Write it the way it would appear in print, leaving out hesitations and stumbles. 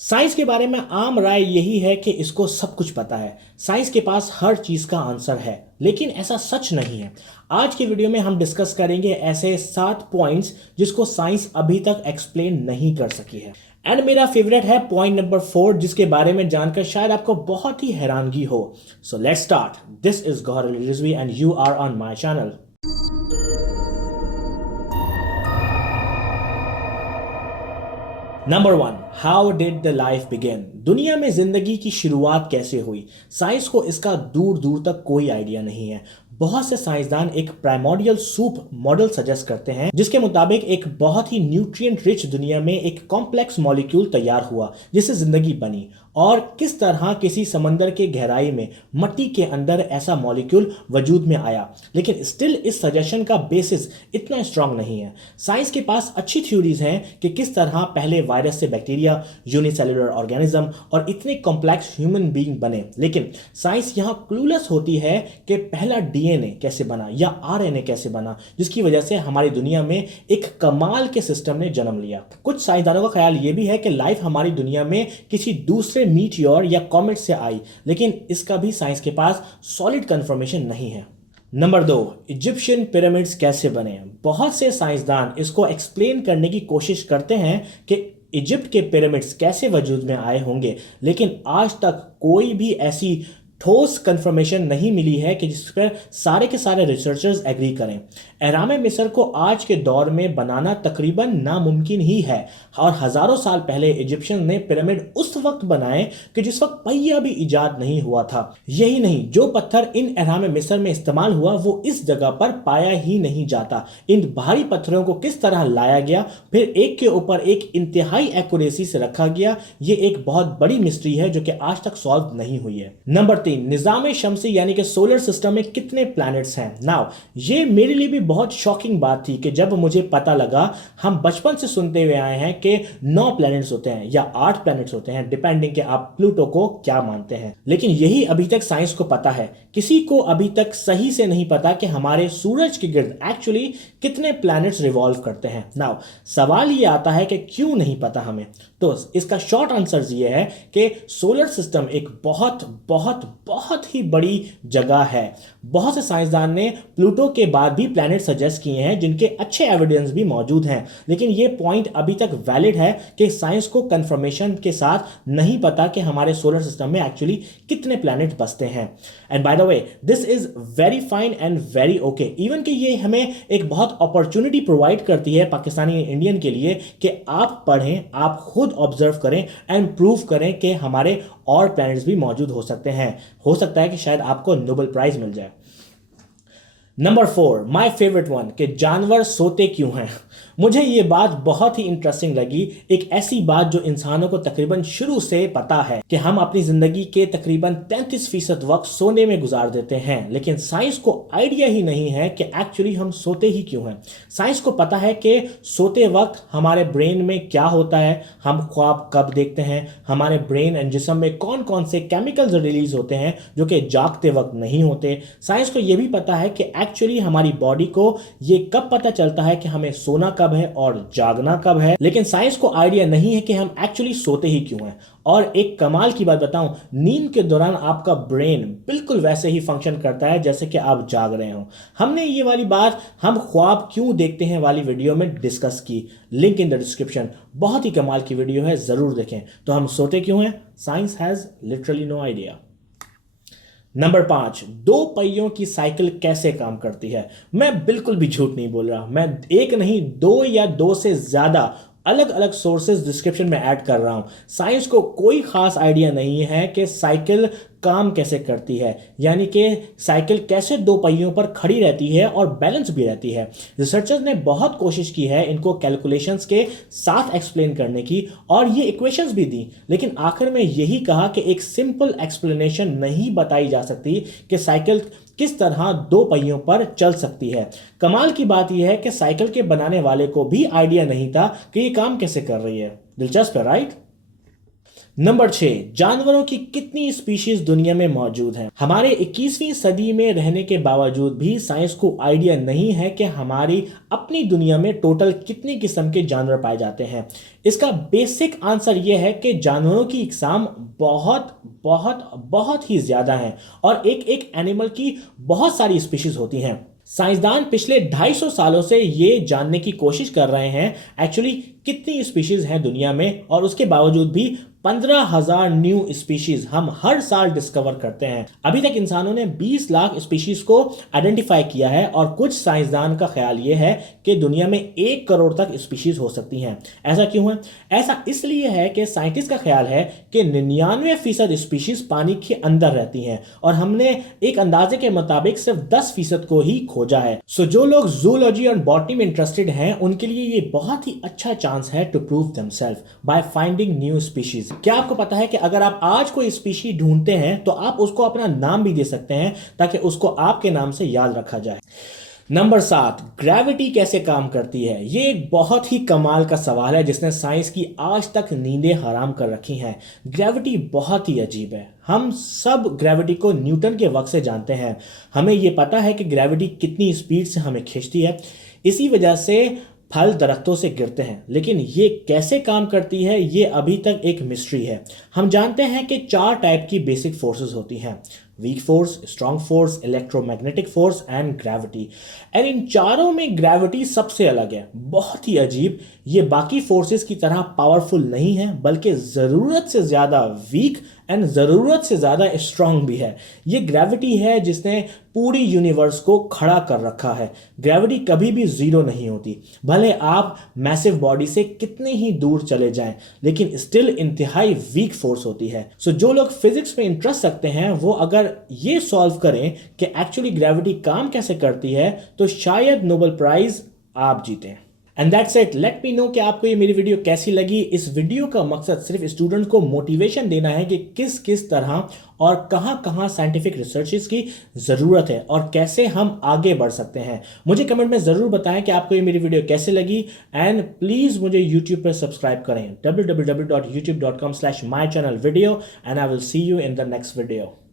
Science के बारे में आम राय यही है कि इसको सब कुछ पता है। साइंस के पास हर चीज का आंसर है, लेकिन ऐसा सच नहीं है। आज के वीडियो में हम डिस्कस करेंगे ऐसे 7 पॉइंट्स जिसको साइंस अभी तक एक्सप्लेन नहीं कर सकी है। एंड मेरा फेवरेट है पॉइंट नंबर 4, जिसके बारे में जानकर शायद आपको बहुत ही हैरानगी हो। So let's start. This is Gaurav Rizvi and you are on my channel. Number 1, how did the life begin? दुनिया में जिंदगी की शुरुआत कैसे हुई? साइंस को इसका दूर दूर तक कोई आइडिया नहीं है। बहुत से साइंसदान एक प्राइमोर्डियल सूप मॉडल सजेस्ट करते हैं, जिसके मुताबिक एक बहुत ही न्यूट्रिएंट रिच दुनिया में एक कॉम्प्लेक्स मॉलिक्यूल तैयार हुआ जिससे जिंदगी बनी, और किस तरह किसी समंदर के गहराई में मिट्टी के अंदर ऐसा मॉलिक्यूल वजूद में आया। लेकिन स्टिल इस सजेशन का बेसिस इतना स्ट्रांग नहीं है। साइंस के पास अच्छी थ्योरीज हैं कि किस तरह पहले वायरस से बैक्टीरिया, यूनिसेलुलर ऑर्गेनिज्म और इतने कॉम्प्लेक्स ह्यूमन बीइंग बने, लेकिन साइंस यहां क्लूलेस होती है कि पहला डीएनए कैसे बना या आरएनए कैसे बना, जिसकी वजह से हमारी दुनिया में एक कमाल के सिस्टम ने जन्म लिया। कुछ साइंसदानों का ख्याल यह भी है कि लाइफ हमारी दुनिया में किसी दूसरे मीटियोर या कॉमेट से आई, लेकिन इसका भी साइंस के पास सॉलिड कंफर्मेशन नहीं है। नंबर 2, इजिप्शियन पिरामिड्स कैसे बने? बहुत से साइंसदान इसको एक्सप्लेन करने की कोशिश करते हैं कि इजिप्ट के पिरामिड्स कैसे वजूद में आए होंगे, लेकिन आज तक कोई भी ऐसी ठोस कंफर्मेशन नहीं मिली है कि जिस पर सारे के सारे रिसर्चर्स एग्री करें। एहराम मिस्र को आज के दौर में बनाना तकरीबन नामुमकिन ही है, और हजारों साल पहले इजिप्शियन ने पिरामिड उस वक्त बनाए कि जिस वक्त पहिया भी इजाद नहीं हुआ था। यही नहीं, जो पत्थर इन एहराम मिस्र में इस्तेमाल हुआ वो इस जगह पर पाया ही नहीं जाता। इन भारी पत्थरों को किस तरह लाया गया, फिर एक के ऊपर एक इंतहाई एक्यूरेसी से रखा गया, ये एक बहुत बड़ी मिस्ट्री है जो कि आज तक सॉल्व नहीं हुई है। नंबर 3, निजाम शमसी यानी कि सोलर सिस्टम में कितने प्लैनेट्स हैं? नाउ ये मेरे लिए भी बहुत शॉकिंग बात थी कि जब मुझे पता लगा। हम बचपन से सुनते हुए आए हैं कि 9 प्लैनेट्स होते हैं या 8 प्लैनेट्स होते हैं, डिपेंडिंग कि आप प्लूटो को क्या मानते हैं, लेकिन यही अभी तक साइंस को पता है। किसी को अभी तक सही से नहीं पता कि हमारे सूरज के गिर्द एक्चुअली कितने प्लैनेट्स रिवॉल्व करते हैं। नाउ सवाल ये आता है कि क्यों नहीं पता हमें? तो इसका शॉर्ट आंसर ये है कि सोलर सिस्टम एक बहुत बहुत बहुत ही बड़ी जगह है। बहुत से साइंसदान ने प्लूटो के बाद भी प्लैनेट सजेस्ट किए हैं जिनके अच्छे एविडेंस भी मौजूद हैं, लेकिन ये पॉइंट अभी तक वैलिड है कि साइंस को कंफर्मेशन के साथ नहीं पता कि हमारे सोलर सिस्टम में एक्चुअली कितने प्लैनेट बसते हैं। And by the way, this is very fine and very okay. Even कि ये हमें एक बहुत अपॉर्चुनिटी प्रोवाइड करती है पाकिस्तानी इंडियन के लिए कि आप पढ़ें, आप खुद ऑब्जर्व करें एंड प्रूव करें कि हमारे और प्लैनेट्स भी मौजूद हो सकते हैं। हो सकता है कि शायद आपको नोबेल प्राइज मिल जाए। नंबर 4, माई फेवरेट वन, कि जानवर सोते क्यों हैं? मुझे ये बात बहुत ही इंटरेस्टिंग लगी। एक ऐसी बात जो इंसानों को तकरीबन शुरू से पता है कि हम अपनी जिंदगी के तकरीबन 33% वक्त सोने में गुजार देते हैं, लेकिन साइंस को आइडिया ही नहीं है कि एक्चुअली हम सोते ही क्यों हैं। साइंस को पता है कि सोते वक्त हमारे ब्रेन में क्या होता है, हम ख्वाब कब देखते हैं, हमारे ब्रेन एंड जिस्म में कौन कौन से केमिकल्स रिलीज होते हैं जो कि जागते वक्त नहीं होते। साइंस को यह भी पता है कि एक्चुअली हमारी बॉडी को ये कब पता चलता है कि हमें सोना कब है और जागना कब है, लेकिन साइंस को आइडिया नहीं है कि हम एक्चुअली सोते ही क्यों हैं। और एक कमाल की बात बताऊं, नींद के दौरान आपका ब्रेन बिल्कुल वैसे ही फंक्शन करता है जैसे कि आप जाग रहे हो। हमने ये वाली बात हम ख्वाब क्यों देखते हैं वाली वीडियो में डिस्कस की, लिंक इन द डिस्क्रिप्शन। बहुत ही कमाल की वीडियो है, जरूर देखें। तो हम सोते क्यों हैं? Science has literally no idea. Number 5, 2 पहियों की साइकिल कैसे काम करती है? मैं बिल्कुल भी झूठ नहीं बोल रहा। मैं एक नहीं, 2 या 2 से ज्यादा अलग अलग सोर्सेज डिस्क्रिप्शन में ऐड कर रहा हूं। साइंस को कोई खास आइडिया नहीं है कि साइकिल काम कैसे करती है, यानी कि साइकिल कैसे 2 पहियों पर खड़ी रहती है और बैलेंस भी रहती है। रिसर्चर्स ने बहुत कोशिश की है इनको कैलकुलेशंस के साथ एक्सप्लेन करने की, और ये इक्वेशंस भी दी, लेकिन आखिर में यही कहा कि एक सिंपल एक्सप्लेनेशन नहीं बताई जा सकती कि साइकिल किस तरह 2 पहियों पर चल सकती है। कमाल की बात यह है कि साइकिल के बनाने वाले को भी आइडिया नहीं था कि ये काम कैसे कर रही है। दिलचस्प है, राइट? नंबर 6, जानवरों की कितनी स्पीशीज दुनिया में मौजूद हैं। हमारे 21वीं सदी में रहने के बावजूद भी साइंस को आइडिया नहीं है कि हमारी अपनी दुनिया में टोटल कितनी किस्म के जानवर पाए जाते हैं। इसका बेसिक आंसर यह है कि जानवरों की इकसाम बहुत बहुत बहुत ही ज्यादा है और एक एक एनिमल की बहुत सारी स्पीशीज होती हैं। साइंसदान पिछले 250 सालों से ये जानने की कोशिश कर रहे हैं एक्चुअली कितनी स्पीशीज हैं दुनिया में, और उसके बावजूद भी 15,000 न्यू स्पीशीज हम हर साल डिस्कवर करते हैं। अभी तक इंसानों ने 20 लाख स्पीशीज को आइडेंटिफाई किया है और कुछ साइंसदान का ख्याल यह है कि दुनिया में 1 करोड़ तक स्पीशीज हो सकती हैं। ऐसा क्यों है? ऐसा इसलिए है कि साइंटिस्ट का ख्याल है कि 99% स्पीशीज पानी के अंदर रहती हैं और हमने एक अंदाजे के मुताबिक सिर्फ 10% को ही खोजा है। सो जो लोग जूलॉजी और बॉटनी में इंटरेस्टेड हैं उनके लिए ये बहुत ही अच्छा चांस है to prove themselves by finding new species. क्या आपको पता है कि अगर आप आज कोई स्पीशी ढूंढते हैं तो आप उसको अपना नाम भी दे सकते हैं ताकि उसको आपके नाम से याद रखा जाए। नंबर 7, ग्रेविटी कैसे काम करती है। ये एक बहुत ही कमाल का सवाल है जिसने साइंस की आज तक नींदें हराम कर रखी हैं। ग्रेविटी बहुत ही अजीब है। हम सब ग्रेविटी को न्यूटन के वक्त से जानते हैं। हमें ये पता है कि ग्रेविटी कितनी स्पीड से हमें खींचती है, इसी वजह से फल दरख्तों से गिरते हैं, लेकिन ये कैसे काम करती है ये अभी तक एक मिस्ट्री है। हम जानते हैं कि 4 टाइप की बेसिक फोर्सेस होती हैं: weak force, strong force, electromagnetic force and gravity. And in चारों में ग्रेविटी सबसे अलग है, बहुत ही अजीब। ये बाकी फोर्सेस की तरह पावरफुल नहीं है बल्कि ज़रूरत से ज़्यादा वीक एंड ज़रूरत से ज़्यादा स्ट्रांग भी है। ये ग्रेविटी है जिसने पूरी यूनिवर्स को खड़ा कर रखा है। ग्रेविटी कभी भी जीरो नहीं होती, भले आप मैसिव बॉडी से कितने ही दूर चले जाएं, लेकिन स्टिल इंतहाई वीक फोर्स होती है। सो जो लोग फिजिक्स में इंटरेस्ट रखते हैं वो अगर ये सॉल्व करें कि एक्चुअली ग्रेविटी काम कैसे करती है तो शायद नोबेल प्राइज आप जीतें। And that's it. Let me know कि आपको ये मेरी वीडियो कैसी लगी। इस वीडियो का मकसद सिर्फ स्टूडेंट को मोटिवेशन देना है कि किस किस तरह और कहाँ कहाँ साइंटिफिक रिसर्चेस की ज़रूरत है और कैसे हम आगे बढ़ सकते हैं। मुझे कमेंट में ज़रूर बताएं कि आपको ये मेरी वीडियो कैसे लगी एंड प्लीज़ मुझे यूट्यूब पर सब्सक्राइब करें www.youtube.com/mychannelvideo and I will see you in the next video.